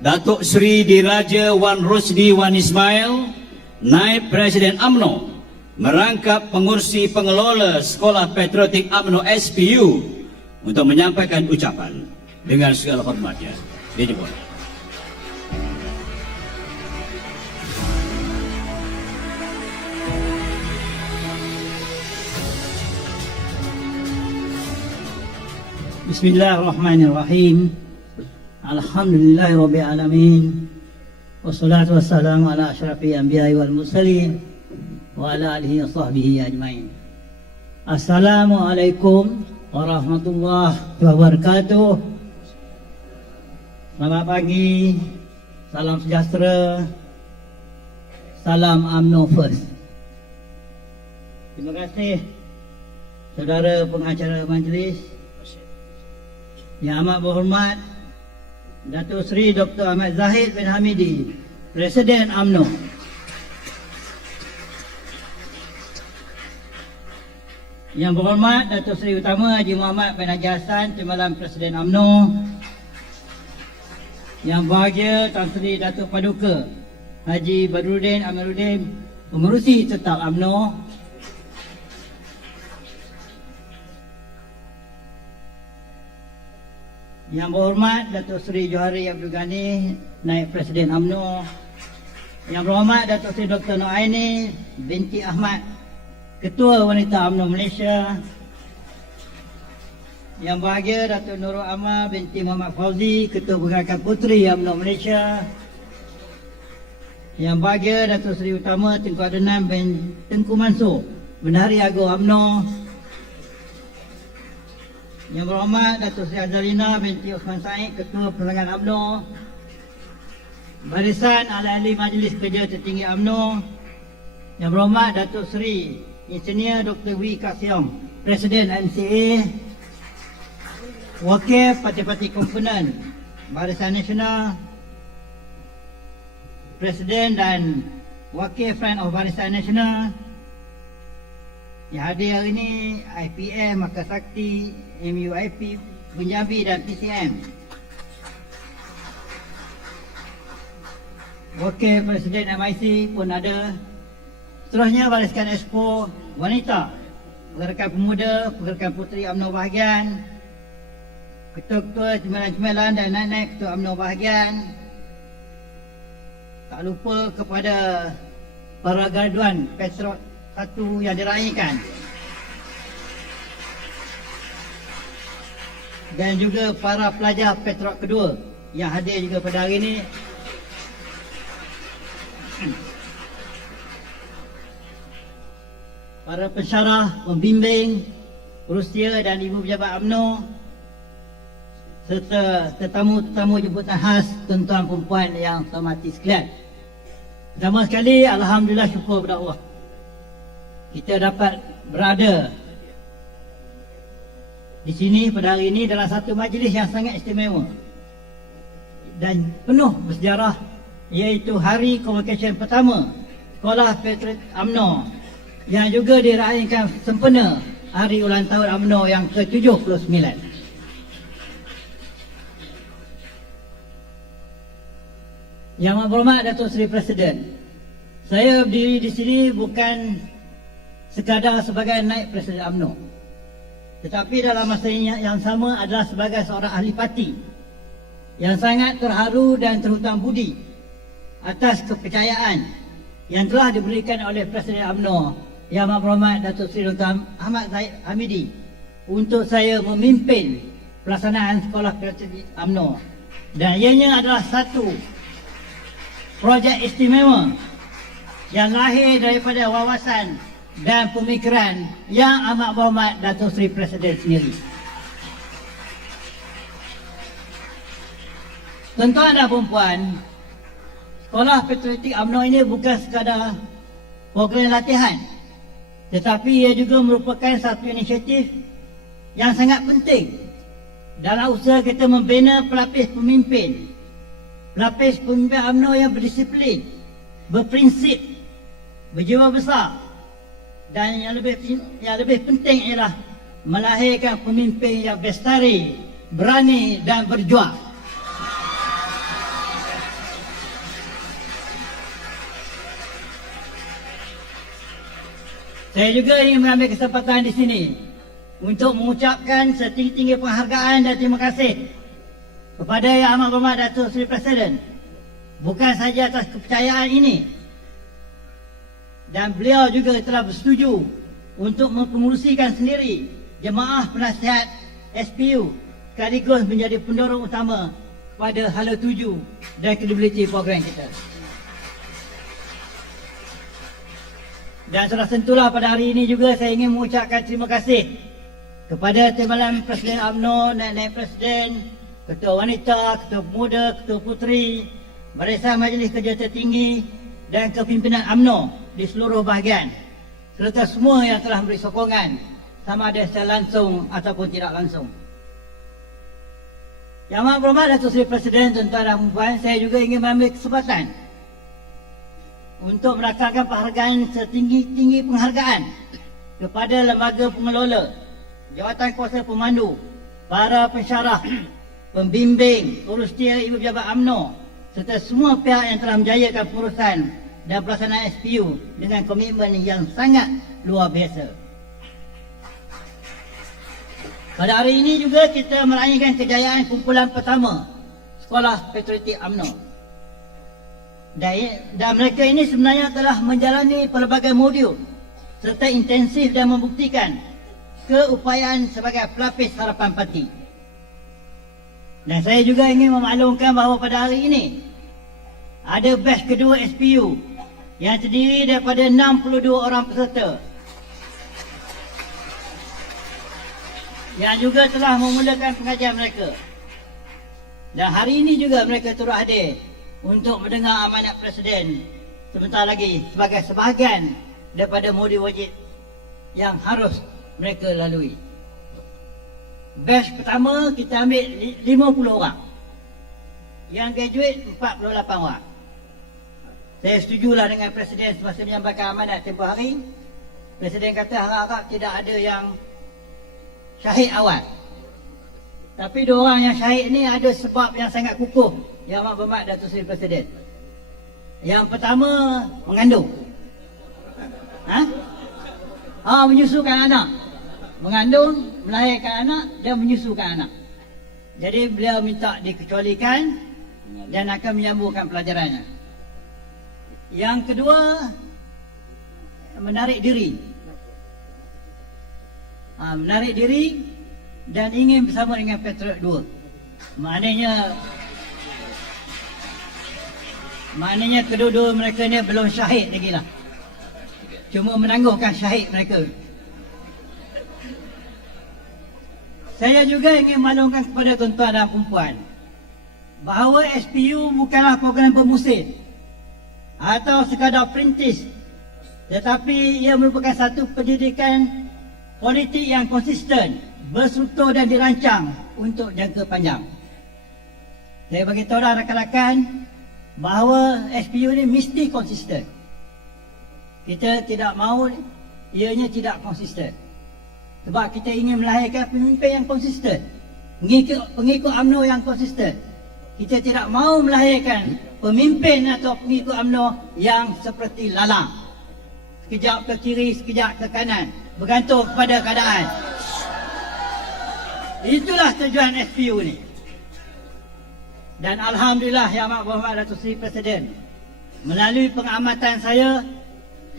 Datuk Seri Diraja Wan Rosdi Wan Ismail, Naib Presiden AMNO, merangkap pengurusi pengelola Sekolah Patriotik AMNO SPU untuk menyampaikan ucapan dengan segala hormatnya. Dijemput. Bismillahirrahmanirrahim. Alhamdulillahirabbil alamin. Wassalatu wassalamu ala asyrafil anbiya'i wal mursalin wa ala alihi wa sahbihi ajmain. Assalamualaikum warahmatullahi wabarakatuh. Selamat pagi. Salam sejahtera. Salam UMNO first. Terima kasih saudara pengacara majlis yang amat berhormat Datuk Seri Dr. Ahmad Zahid bin Hamidi, Presiden AMNO. Yang berhormat Datuk Seri Utama Haji Muhammad bin Haji Hassan, Timbalan Presiden AMNO. Yang bahagia Tan Sri Datuk Paduka Haji Badruddin Amiruddin, Pengerusi Tetap AMNO. Yang berhormat Datuk Seri Johari Abdul Ghani, Naib Presiden AMNO. Yang berhormat Datuk Seri Dr. Noaini binti Ahmad, Ketua Wanita AMNO Malaysia. Yang bahagia Datuk Nurul Ammar binti Muhammad Fauzi, Ketua Pergerakan Puteri AMNO Malaysia. Yang bahagia Datuk Seri Utama Tengku Adenan bin Tengku Mansur, Bendahari Agung AMNO. Yang berhormat Datuk Seri Azalina binti Osman Said, Ketua Perlembagaan UMNO. Barisan Ahli-Ahli Majlis Kerja Tertinggi UMNO. Yang berhormat Datuk Seri Engineer Dr. Wee Kak Siong, Presiden MCA. Wakil Parti-Parti Komponen Barisan Nasional. Presiden dan Wakil Friend of Barisan Nasional. Yang hadir hari ini IPM, Maka Sakti, MUIP, Punjabi dan PCM. Wakil Presiden MIC pun ada. Seterusnya Barisan Expo Wanita, Pergerakan Pemuda, Pergerakan Puteri UMNO Bahagian, Ketua-ketua cemilan-cemilan dan naik-naik Ketua UMNO Bahagian. Tak lupa kepada para graduan Petrot satu yang diraihkan dan juga para pelajar Petrok kedua yang hadir juga pada hari ini para pensyarah, pembimbing, perusia dan ibu pejabat UMNO serta tetamu-tetamu jemputan khas tuan-tuan perempuan yang hormati sekalian. Pertama sekali, Alhamdulillah syukur kepada Allah kita dapat berada di sini pada hari ini dalam satu majlis yang sangat istimewa dan penuh bersejarah iaitu hari convocation pertama Sekolah Patriot UMNO yang juga diraihkan sempena hari ulang tahun UMNO yang ke-79. Yang berhormat Datuk Seri Presiden, saya berdiri di sini bukan sekadar sebagai naik Presiden UMNO. Tetapi dalam masa yang sama adalah sebagai seorang ahli parti yang sangat terharu dan terhutang budi atas kepercayaan yang telah diberikan oleh Presiden UMNO Yang Amat Berhormat Datuk Seri Dr. Ahmad Zahid Hamidi untuk saya memimpin pelaksanaan sekolah Patriotik UMNO dan ianya adalah satu projek istimewa yang lahir daripada wawasan dan pemikiran yang amat berhormat Datuk Seri Presiden sendiri. Tuan-tuan dan perempuan, Sekolah Patriotik UMNO ini bukan sekadar program latihan tetapi ia juga merupakan satu inisiatif yang sangat penting dalam usaha kita membina pelapis pemimpin pelapis pemimpin UMNO yang berdisiplin, berprinsip, berjiwa besar dan yang lebih yang lebih penting ialah melahirkan pemimpin yang bestari, berani dan berjuang. Saya juga ingin mengambil kesempatan di sini untuk mengucapkan setinggi-tinggi penghargaan dan terima kasih kepada Yang Amat Berhormat Datuk Seri Presiden bukan saja atas kepercayaan ini dan beliau juga telah bersetuju untuk mempengurusikan sendiri jemaah penasihat SPU sekaligus menjadi pendorong utama pada hala tuju dan credibility program kita. Dan sudah tentulah pada hari ini juga saya ingin mengucapkan terima kasih kepada Timbalan Presiden UMNO, Naib Presiden, Ketua Wanita, Ketua Pemuda, Ketua Puteri, Barisan Majlis Kerja Tertinggi dan kepimpinan UMNO di seluruh bahagian serta semua yang telah memberi sokongan sama ada secara langsung ataupun tidak langsung. Yang Amat Berhormat Datuk Seri Presiden Tuan-Tuan dan Puan, saya juga ingin mengambil kesempatan untuk merakamkan penghargaan setinggi-tinggi penghargaan kepada lembaga pengelola, jawatan kuasa pemandu, para pensyarah, pembimbing, urustia ibu pejabat UMNO serta semua pihak yang telah menjayakan pengurusan dan pelaksanaan SPU dengan komitmen yang sangat luar biasa. Pada hari ini juga kita meraihkan kejayaan kumpulan pertama Sekolah Patriotik UMNO. Dan, dan mereka ini sebenarnya telah menjalani pelbagai modul serta intensif dan membuktikan keupayaan sebagai pelapis harapan parti. Dan saya juga ingin memaklumkan bahawa pada hari ini ada batch kedua SPU yang terdiri daripada 62 orang peserta yang juga telah memulakan pengajian mereka. Dan hari ini juga mereka turut hadir untuk mendengar amanat Presiden sebentar lagi sebagai sebahagian daripada modul wajib yang harus mereka lalui. Batch pertama kita ambil li- 50 orang. Yang graduate 48 orang. Saya setujulah dengan Presiden semasa menyampaikan amanat tempoh hari. Presiden kata harap-harap tidak ada yang syahid awal. Tapi dua orang yang syahid ni ada sebab yang sangat kukuh yang amat berhormat Datuk Seri Presiden. Yang pertama mengandung. Ha? Ah menyusukan anak. Mengandung, melahirkan anak dan menyusukan anak. Jadi beliau minta dikecualikan dan akan menyambungkan pelajarannya. Yang kedua menarik diri. Ha, menarik diri dan ingin bersama dengan Patriot 2. Maknanya Maknanya kedua-dua mereka ni belum syahid lagi lah. Cuma menangguhkan syahid mereka. Saya juga ingin maklumkan kepada tuan-tuan dan perempuan bahawa SPU bukanlah program bermusim atau sekadar perintis tetapi ia merupakan satu pendidikan politik yang konsisten, berstruktur dan dirancang untuk jangka panjang. Saya bagi tahu dah rakan-rakan bahawa SPU ni mesti konsisten. Kita tidak mahu ianya tidak konsisten. Sebab kita ingin melahirkan pemimpin yang konsisten. Pengikut, pengikut UMNO yang konsisten. Kita tidak mahu melahirkan pemimpin atau pengikut UMNO yang seperti lalang. Sekejap ke kiri, sekejap ke kanan. Bergantung kepada keadaan. Itulah tujuan SPU ni. Dan Alhamdulillah Yang Amat Berhormat Datuk Seri Presiden Melalui pengamatan saya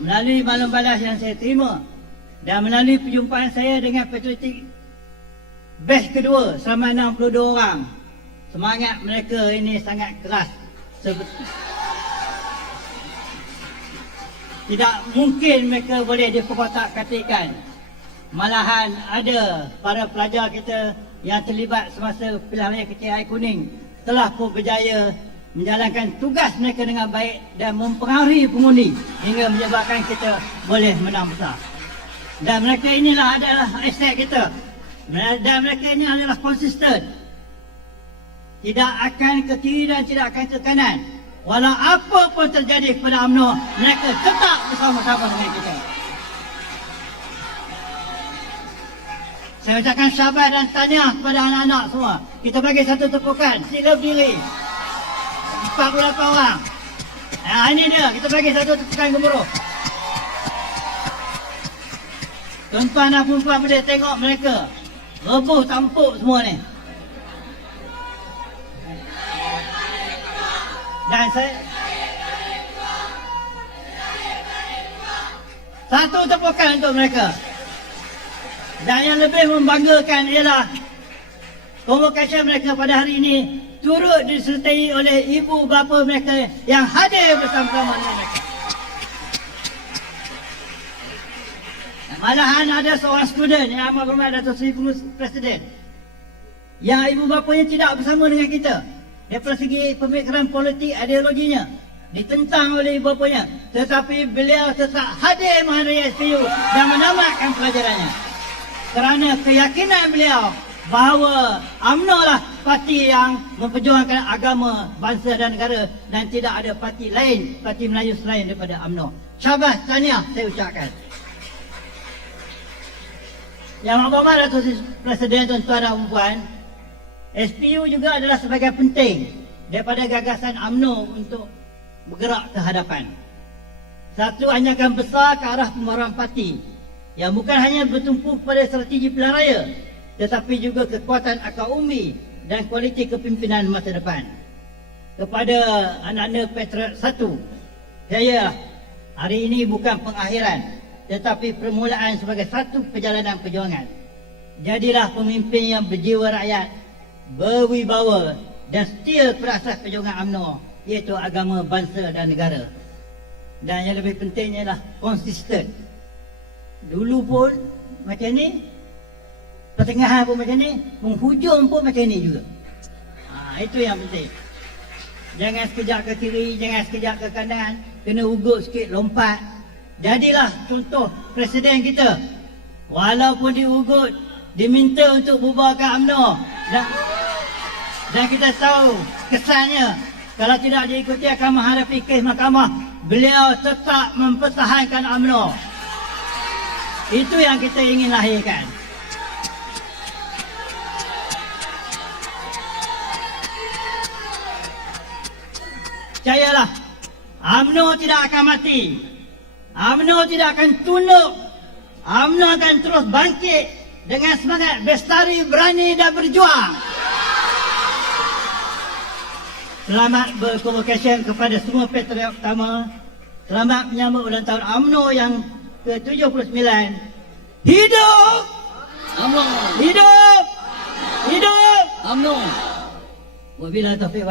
Melalui malam balas yang saya terima Dan melalui perjumpaan saya dengan Patriotic Batch kedua selama 62 orang Semangat mereka ini sangat keras Tidak mungkin mereka boleh diperkotak katikan Malahan ada para pelajar kita yang terlibat semasa pilihan raya kecil air kuning telah pun berjaya menjalankan tugas mereka dengan baik dan mempengaruhi pengundi hingga menyebabkan kita boleh menang besar. Dan mereka inilah adalah aset kita. Dan mereka ini adalah konsisten. Tidak akan ke kiri dan tidak akan ke kanan. Walau apa pun terjadi kepada UMNO, mereka tetap bersama-sama dengan kita. Saya ucapkan syabat dan tahniah kepada anak-anak semua. Kita bagi satu tepukan. Sila berdiri. 48 orang. Ha, ini dia. Kita bagi satu tepukan gemuruh. Tuan-tuan dan perempuan boleh tengok mereka. Rebuh tampuk semua ni. Dan saya... Satu tepukan untuk mereka. Dan yang lebih membanggakan ialah Convocation mereka pada hari ini turut disertai oleh ibu bapa mereka yang hadir bersama-sama dengan mereka. Malahan ada seorang student yang amat berhormat Seri Pengurus Presiden yang ibu bapanya tidak bersama dengan kita daripada segi pemikiran politik ideologinya ditentang oleh ibu bapanya tetapi beliau tetap hadir menghadiri SPU dan menamatkan pelajarannya kerana keyakinan beliau bahawa UMNO lah parti yang memperjuangkan agama, bangsa dan negara dan tidak ada parti lain, parti Melayu selain daripada UMNO. Syabas, tahniah saya ucapkan. Yang Mahkamah Datuk Presiden tuan-tuan dan puan SPU juga adalah sebagai penting daripada gagasan UMNO untuk bergerak ke hadapan. Satu anyakan besar ke arah pembaruan parti yang bukan hanya bertumpu pada strategi pilihan raya tetapi juga kekuatan akar umbi dan kualiti kepimpinan masa depan. Kepada anak-anak Petra 1, saya hari ini bukan pengakhiran tetapi permulaan sebagai satu perjalanan perjuangan. Jadilah pemimpin yang berjiwa rakyat, berwibawa dan setia asas perjuangan UMNO iaitu agama, bangsa dan negara. Dan yang lebih pentingnya ialah konsisten. Dulu pun macam ni, pertengahan pun macam ni, menghujung pun macam ni juga. Ha, itu yang penting. Jangan sekejap ke kiri, jangan sekejap ke kanan, kena ugut sikit, lompat. Jadilah contoh presiden kita. Walaupun diugut, diminta untuk bubarkan UMNO. Dan, dan kita tahu kesannya kalau tidak diikuti akan menghadapi kes mahkamah. Beliau tetap mempertahankan UMNO. Itu yang kita ingin lahirkan. Percayalah, UMNO tidak akan mati. UMNO tidak akan tunduk. UMNO akan terus bangkit dengan semangat bestari, berani dan berjuang. Selamat berkonvokasi kepada semua patriot utama. Selamat menyambut ulang tahun UMNO yang ke-79. Hidup! UMNO! Hidup! Hidup! UMNO! Wabillahi taufiq